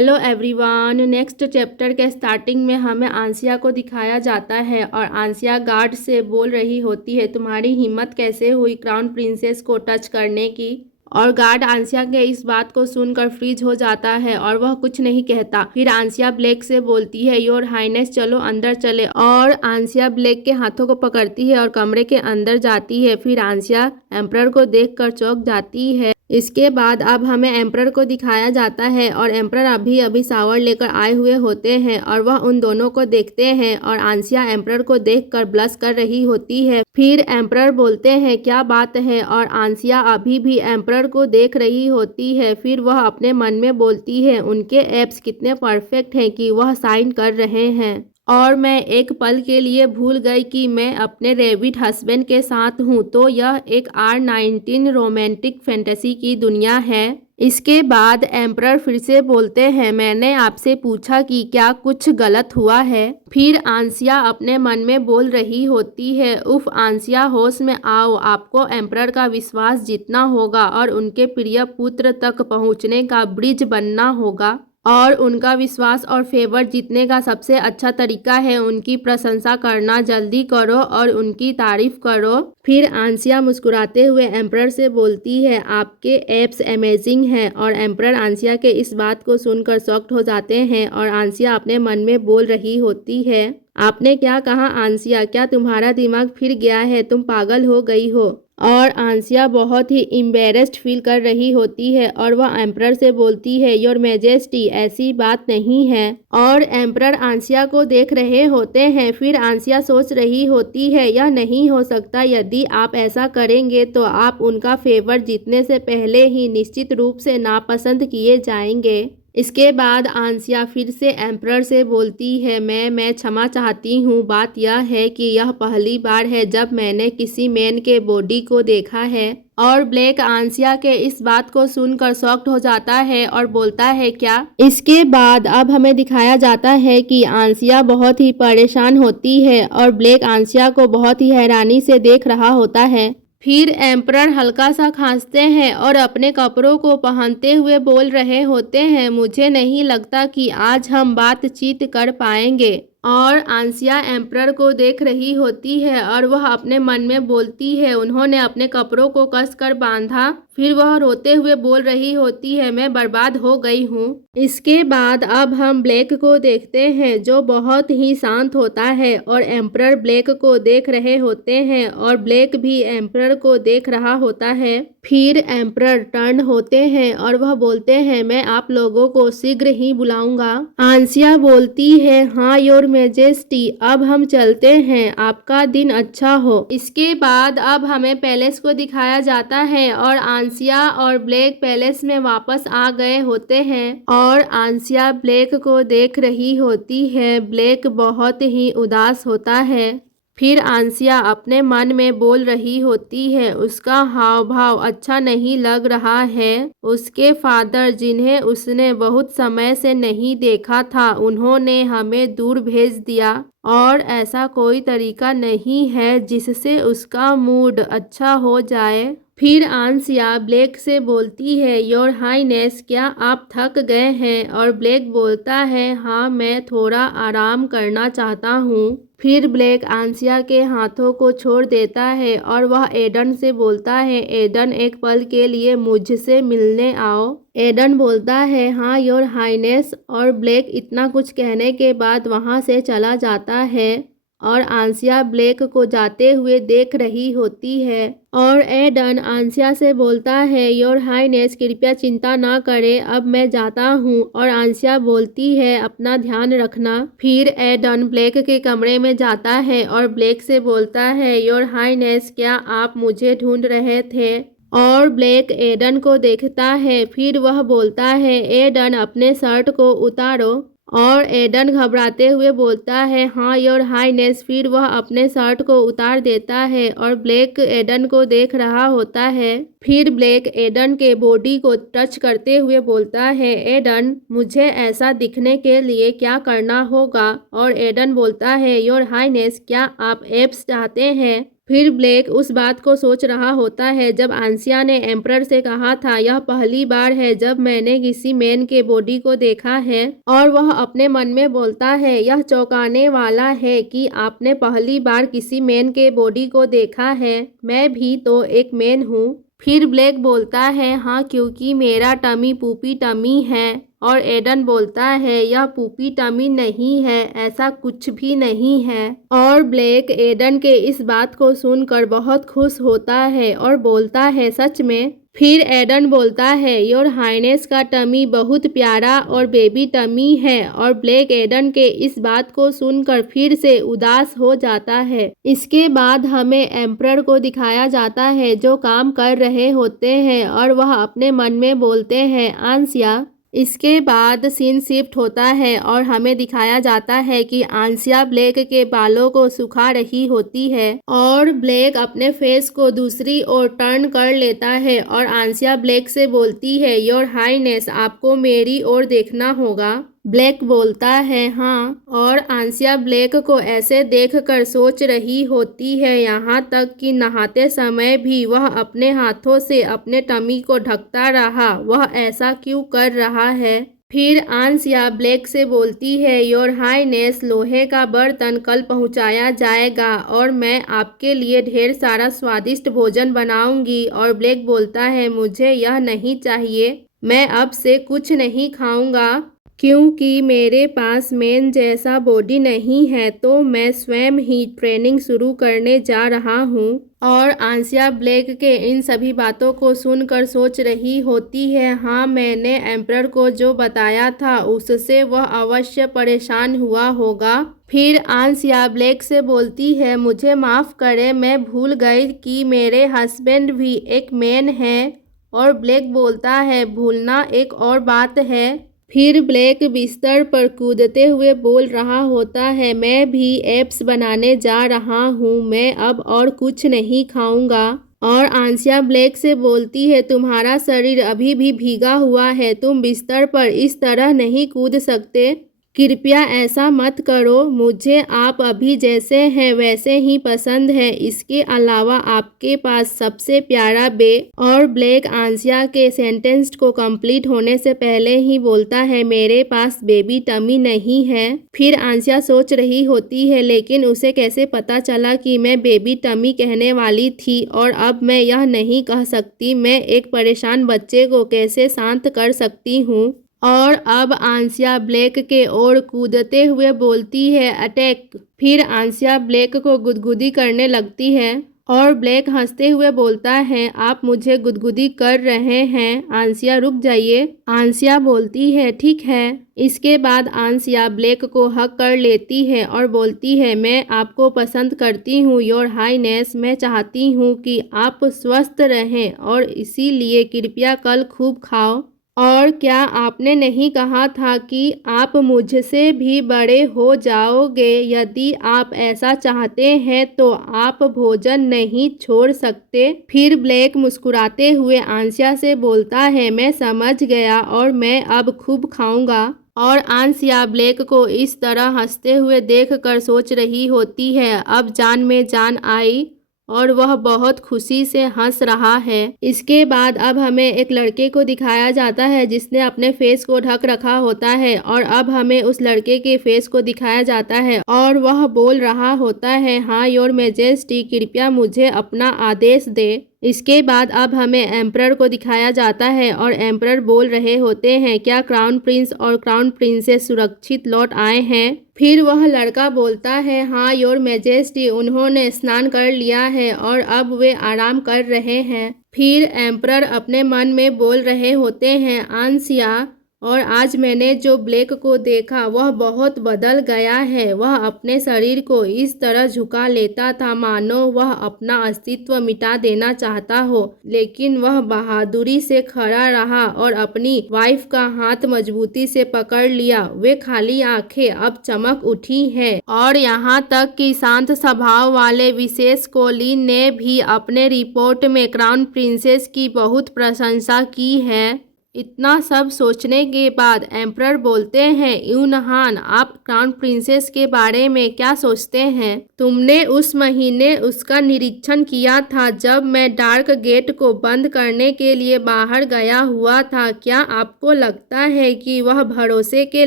Hello everyone. Next chapter के starting में हमें आंसिया को दिखाया जाता है और आंसिया गार्ड से बोल रही होती है, तुम्हारी हिम्मत कैसे हुई क्राउन प्रिंसेस को टच करने की। और गार्ड आंसिया के इस बात को सुनकर फ्रीज हो जाता है और वह कुछ नहीं कहता। फिर आंसिया ब्लैक से बोलती है, योर हाइनेस चलो अंदर चले। और आंसिया ब्लैक के हाथों को पकड़ती है और कमरे के अंदर जाती है। फिर आंसिया एम्परर को देखकर चौंक जाती है। इसके बाद अब हमें एम्परर को दिखाया जाता है और एम्परर अभी अभी शावर लेकर आए हुए होते हैं और वह उन दोनों को देखते हैं और आंसिया एम्परर को देखकर ब्लश कर रही होती है। फिर एम्परर बोलते हैं, क्या बात है, और आंसिया अभी भी एम्परर को देख रही होती है। फिर वह अपने मन में बोलती है, उनके एब्स कितने परफेक्ट हैं कि वह साइन कर रहे हैं और मैं एक पल के लिए भूल गई कि मैं अपने रैबिट हस्बैंड के साथ हूँ। तो यह एक R19 रोमांटिक फैंटेसी की दुनिया है। इसके बाद एम्परर फिर से बोलते हैं, मैंने आपसे पूछा कि क्या कुछ गलत हुआ है। फिर आंसिया अपने मन में बोल रही होती है, उफ आंसिया होश में आओ, आपको एम्परर का विश्वास जीतना होगा और उनके प्रिय पुत्र तक पहुँचने का ब्रिज बनना होगा। और उनका विश्वास और फेवर जीतने का सबसे अच्छा तरीका है उनकी प्रशंसा करना। जल्दी करो और उनकी तारीफ करो। फिर आंसिया मुस्कुराते हुए एम्परर से बोलती है, आपके एब्स अमेजिंग हैं। और एम्परर आंसिया के इस बात को सुनकर शॉक्ड हो जाते हैं और आंसिया अपने मन में बोल रही होती है, आपने क्या कहा आंसिया, क्या तुम्हारा दिमाग फिर गया है, तुम पागल हो गई हो। और आंसिया बहुत ही एम्बेरेस्ड फील कर रही होती है और वह एम्परर से बोलती है, योर मैजेस्टी ऐसी बात नहीं है। और एम्परर आंसिया को देख रहे होते हैं। फिर आंसिया सोच रही होती है, यह नहीं हो सकता, यदि आप ऐसा करेंगे तो आप उनका फेवर जीतने से पहले ही निश्चित रूप से नापसंद किए जाएंगे। इसके बाद आंसिया फिर से एम्परर से बोलती है, मैं क्षमा चाहती हूँ, बात यह है कि यह पहली बार है जब मैंने किसी मैन के बॉडी को देखा है। और ब्लैक आंसिया के इस बात को सुनकर शॉक्ड हो जाता है और बोलता है, क्या। इसके बाद अब हमें दिखाया जाता है कि आंसिया बहुत ही परेशान होती है और ब्लैक आंसिया को बहुत ही हैरानी से देख रहा होता है। फिर एम्परर हल्का सा खांसते हैं और अपने कपड़ों को पहनते हुए बोल रहे होते हैं, मुझे नहीं लगता कि आज हम बातचीत कर पाएंगे। और आंसिया एम्परर को देख रही होती है और वह अपने मन में बोलती है, उन्होंने अपने कपड़ों को कसकर बांधा। फिर वह रोते हुए बोल रही होती है, मैं बर्बाद हो गई हूँ। इसके बाद अब हम ब्लैक को देखते हैं जो बहुत ही शांत होता है और एम्परर ब्लैक को देख रहे होते हैं और ब्लैक भी एम्परर को देख रहा होता है। फिर एम्परर टर्न होते हैं और वह बोलते हैं, मैं आप लोगों को शीघ्र ही बुलाऊंगा। आंसिया बोलती है, हाँ योर मैजेस्टी, अब हम चलते हैं, आपका दिन अच्छा हो। इसके बाद अब हमें पैलेस को दिखाया जाता है और आंसिया और ब्लैक पैलेस में वापस आ गए होते हैं और आंसिया ब्लैक को देख रही होती है। ब्लैक बहुत ही उदास होता है। फिर आंसिया अपने मन में बोल रही होती है, उसका हाव भाव अच्छा नहीं लग रहा है। उसके फादर, जिन्हें उसने बहुत समय से नहीं देखा था, उन्होंने हमें दूर भेज दिया और ऐसा कोई तरीका नहीं है जिससे उसका मूड अच्छा हो जाए। फिर आंसिया ब्लैक से बोलती है, योर हाइनेस, क्या आप थक गए हैं। और ब्लैक बोलता है, हाँ मैं थोड़ा आराम करना चाहता हूँ। फिर ब्लैक आंसिया के हाथों को छोड़ देता है और वह एडन से बोलता है, एडन एक पल के लिए मुझसे मिलने आओ। एडन बोलता है, हाँ योर हाइनेस। और ब्लैक इतना कुछ कहने के बाद वहाँ से चला जाता है और आंसिया ब्लैक को जाते हुए देख रही होती है। और एडन आंसिया से बोलता है, योर हाइनेस कृपया चिंता ना करें, अब मैं जाता हूँ। और आंसिया बोलती है, अपना ध्यान रखना। फिर एडन ब्लैक के कमरे में जाता है और ब्लैक से बोलता है, योर हाइनेस, क्या आप मुझे ढूंढ रहे थे। और ब्लैक एडन को देखता है। फिर वह बोलता है, एडन अपने शर्ट को उतारो। और एडन घबराते हुए बोलता है, हाँ योर हाइनेस। फिर वह अपने शर्ट को उतार देता है और ब्लैक एडन को देख रहा होता है। फिर ब्लैक एडन के बॉडी को टच करते हुए बोलता है, एडन मुझे ऐसा दिखने के लिए क्या करना होगा। और एडन बोलता है, योर हाइनेस, क्या आप एब्स चाहते हैं। फिर ब्लेक उस बात को सोच रहा होता है जब आंसिया ने एम्परर से कहा था, यह पहली बार है जब मैंने किसी मैन के बॉडी को देखा है। और वह अपने मन में बोलता है, यह चौंकाने वाला है कि आपने पहली बार किसी मैन के बॉडी को देखा है। मैं भी तो एक मैन हूँ। फिर ब्लेक बोलता है, हाँ, क्योंकि मेरा टमी पूपी टमी है। और एडन बोलता है, यह पूपी टमी नहीं है, ऐसा कुछ भी नहीं है। और ब्लेक एडन के इस बात को सुनकर बहुत खुश होता है और बोलता है, सच में? फिर एडन बोलता है, योर हाइनेस का टमी बहुत प्यारा और बेबी टमी है। और ब्लेक एडन के इस बात को सुनकर फिर से उदास हो जाता है। इसके बाद हमें एम्परर को दिखाया जाता है जो काम कर रहे होते हैं और वह अपने मन में बोलते हैं, आंसिया। इसके बाद सीन शिफ्ट होता है और हमें दिखाया जाता है कि आंसिया ब्लेक के बालों को सुखा रही होती है और ब्लेक अपने फेस को दूसरी ओर टर्न कर लेता है और आंसिया ब्लेक से बोलती है, योर हाईनेस, आपको मेरी ओर देखना होगा। ब्लेक बोलता है, हाँ। और आंसिया ब्लेक को ऐसे देखकर सोच रही होती है, यहाँ तक कि नहाते समय भी वह अपने हाथों से अपने टमी को ढकता रहा। वह ऐसा क्यों कर रहा है? फिर आंसिया ब्लेक से बोलती है, योर हाईनेस, लोहे का बर्तन कल पहुंचाया जाएगा और मैं आपके लिए ढेर सारा स्वादिष्ट भोजन बनाऊंगी। और ब्लेक बोलता है, मुझे यह नहीं चाहिए, मैं अब से कुछ नहीं खाऊंगा क्योंकि मेरे पास मैन जैसा बॉडी नहीं है, तो मैं स्वयं ही ट्रेनिंग शुरू करने जा रहा हूँ। और आंसिया ब्लेक के इन सभी बातों को सुनकर सोच रही होती है, हाँ, मैंने एम्परर को जो बताया था उससे वह अवश्य परेशान हुआ होगा। फिर आंसिया ब्लेक से बोलती है, मुझे माफ़ करें, मैं भूल गई कि मेरे हस्बैंड भी एक मैन है। और ब्लेक बोलता है, भूलना एक और बात है। फिर ब्लेक बिस्तर पर कूदते हुए बोल रहा होता है, मैं भी एप्स बनाने जा रहा हूँ, मैं अब और कुछ नहीं खाऊंगा। और आंसिया ब्लेक से बोलती है, तुम्हारा शरीर अभी भी भीगा हुआ है, तुम बिस्तर पर इस तरह नहीं कूद सकते, कृपया ऐसा मत करो, मुझे आप अभी जैसे हैं वैसे ही पसंद है, इसके अलावा आपके पास सबसे प्यारा बे। और ब्लेक आंसिया के सेंटेंस को कंप्लीट होने से पहले ही बोलता है, मेरे पास बेबी टमी नहीं है। फिर आंसिया सोच रही होती है, लेकिन उसे कैसे पता चला कि मैं बेबी टमी कहने वाली थी और अब मैं यह नहीं कह सकती, मैं एक परेशान बच्चे को कैसे शांत कर सकती हूँ। और अब आंसिया ब्लेक के ओर कूदते हुए बोलती है, अटैक। फिर आंसिया ब्लेक को गुदगुदी करने लगती है और ब्लेक हंसते हुए बोलता है, आप मुझे गुदगुदी कर रहे हैं, आंसिया रुक जाइए। आंसिया बोलती है, ठीक है। इसके बाद आंसिया ब्लेक को हक कर लेती है और बोलती है, मैं आपको पसंद करती हूँ योर हाईनेस, मैं चाहती हूँ कि आप स्वस्थ रहें और इसीलिए कृपया कल खूब खाओ। और क्या आपने नहीं कहा था कि आप मुझसे भी बड़े हो जाओगे? यदि आप ऐसा चाहते हैं तो आप भोजन नहीं छोड़ सकते। फिर ब्लेक मुस्कुराते हुए आंसिया से बोलता है, मैं समझ गया और मैं अब खूब खाऊंगा। और आंसिया ब्लेक को इस तरह हंसते हुए देखकर सोच रही होती है, अब जान में जान आई और वह बहुत खुशी से हंस रहा है। इसके बाद अब हमें एक लड़के को दिखाया जाता है जिसने अपने फेस को ढक रखा होता है और अब हमें उस लड़के के फेस को दिखाया जाता है और वह बोल रहा होता है, हाँ योर मैजेस्टी, कृपया मुझे अपना आदेश दे। इसके बाद अब हमें एम्परर को दिखाया जाता है और एम्परर बोल रहे होते हैं, क्या क्राउन प्रिंस और क्राउन प्रिंसेस सुरक्षित लौट आए हैं? फिर वह लड़का बोलता है, हाँ योर मैजेस्टी, उन्होंने स्नान कर लिया है और अब वे आराम कर रहे हैं। फिर एम्परर अपने मन में बोल रहे होते हैं, आंसिया, और आज मैंने जो ब्लेक को देखा वह बहुत बदल गया है। वह अपने शरीर को इस तरह झुका लेता था मानो वह अपना अस्तित्व मिटा देना चाहता हो, लेकिन वह बहादुरी से खड़ा रहा और अपनी वाइफ का हाथ मजबूती से पकड़ लिया। वे खाली आंखें अब चमक उठी हैं और यहाँ तक कि शांत स्वभाव वाले विशेष कोलिन ने भी अपने रिपोर्ट में क्राउन प्रिंसेस की बहुत प्रशंसा की है। इतना सब सोचने के बाद एम्परर बोलते हैं, यूनहान, आप क्राउन प्रिंसेस के बारे में क्या सोचते हैं? तुमने उस महीने उसका निरीक्षण किया था जब मैं डार्क गेट को बंद करने के लिए बाहर गया हुआ था। क्या आपको लगता है कि वह भरोसे के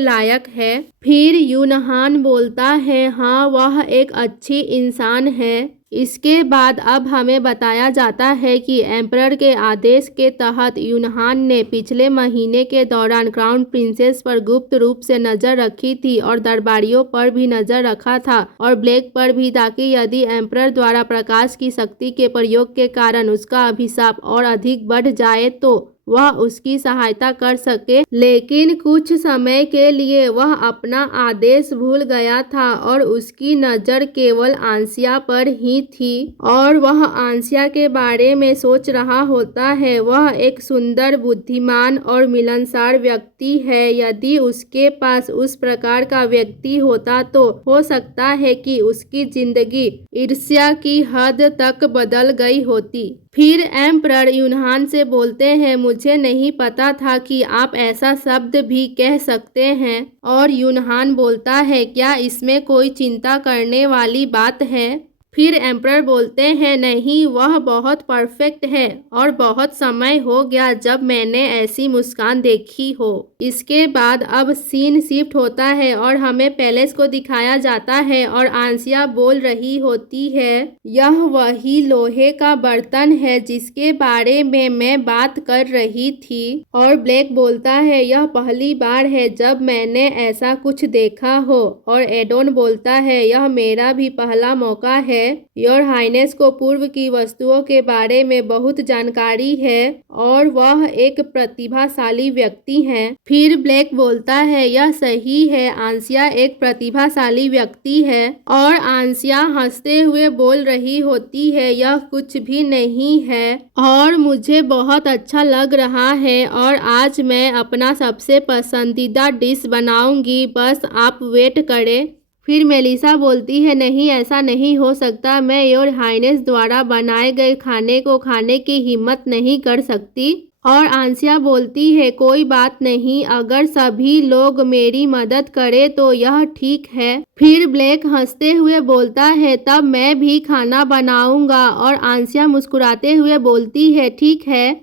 लायक है? फिर यूनहान बोलता है, हाँ, वह एक अच्छी इंसान है। इसके बाद अब हमें बताया जाता है कि एम्परर के आदेश के तहत यूनहान ने पिछले महीने के दौरान क्राउन प्रिंसेस पर गुप्त रूप से नजर रखी थी और दरबारियों पर भी नजर रखा था और ब्लेक पर भी, ताकि यदि एम्परर द्वारा प्रकाश की शक्ति के प्रयोग के कारण उसका अभिशाप और अधिक बढ़ जाए तो वह उसकी सहायता कर सके। लेकिन कुछ समय के लिए वह अपना आदेश भूल गया था और उसकी नज़र केवल आंसिया पर ही थी और वह आंसिया के बारे में सोच रहा होता है। वह एक सुंदर, बुद्धिमान और मिलनसार व्यक्ति है। यदि उसके पास उस प्रकार का व्यक्ति होता तो हो सकता है कि उसकी जिंदगी ईर्ष्या की हद तक बदल गई होती। फिर एम्परर यूनहान से बोलते हैं, मुझे नहीं पता था कि आप ऐसा शब्द भी कह सकते हैं। और यूनहान बोलता है, क्या इसमें कोई चिंता करने वाली बात है? फिर एम्परर बोलते हैं, नहीं, वह बहुत परफेक्ट है और बहुत समय हो गया जब मैंने ऐसी मुस्कान देखी हो। इसके बाद अब सीन शिफ्ट होता है और हमें पैलेस को दिखाया जाता है और आंसिया बोल रही होती है, यह वही लोहे का बर्तन है जिसके बारे में मैं बात कर रही थी। और ब्लेक बोलता है, यह पहली बार है जब मैंने ऐसा कुछ देखा हो। और एडोन बोलता है, यह मेरा भी पहला मौका है। योर हाइनेस को पूर्व की वस्तुओं के बारे में बहुत जानकारी है और वह एक प्रतिभाशाली व्यक्ति हैं। फिर ब्लेक बोलता है, यह सही है, आंसिया एक प्रतिभाशाली व्यक्ति है। और आंसिया हंसते हुए बोल रही होती है, यह कुछ भी नहीं है और मुझे बहुत अच्छा लग रहा है और आज मैं अपना सबसे पसंदीदा डिश बनाऊंगी, बस आप वेट करें। फिर मेलिसा बोलती है, नहीं, ऐसा नहीं हो सकता, मैं योर हाइनेस द्वारा बनाए गए खाने को खाने की हिम्मत नहीं कर सकती। और आंसिया बोलती है, कोई बात नहीं, अगर सभी लोग मेरी मदद करें तो यह ठीक है। फिर ब्लेक हंसते हुए बोलता है, तब मैं भी खाना बनाऊंगा। और आंसिया मुस्कुराते हुए बोलती है, ठीक है।